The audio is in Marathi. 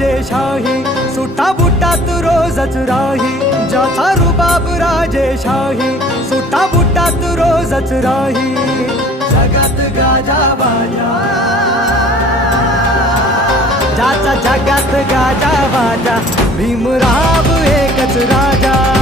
राजेशाही, सुटा बुटात रोजच राही, ज्याचा रुबाब राजेशाही, सुटा बुटात रोजच राही. जगात गाजा बाजा, ज्याचा जगात गाजा बाजा, भीमराव एकच राजा.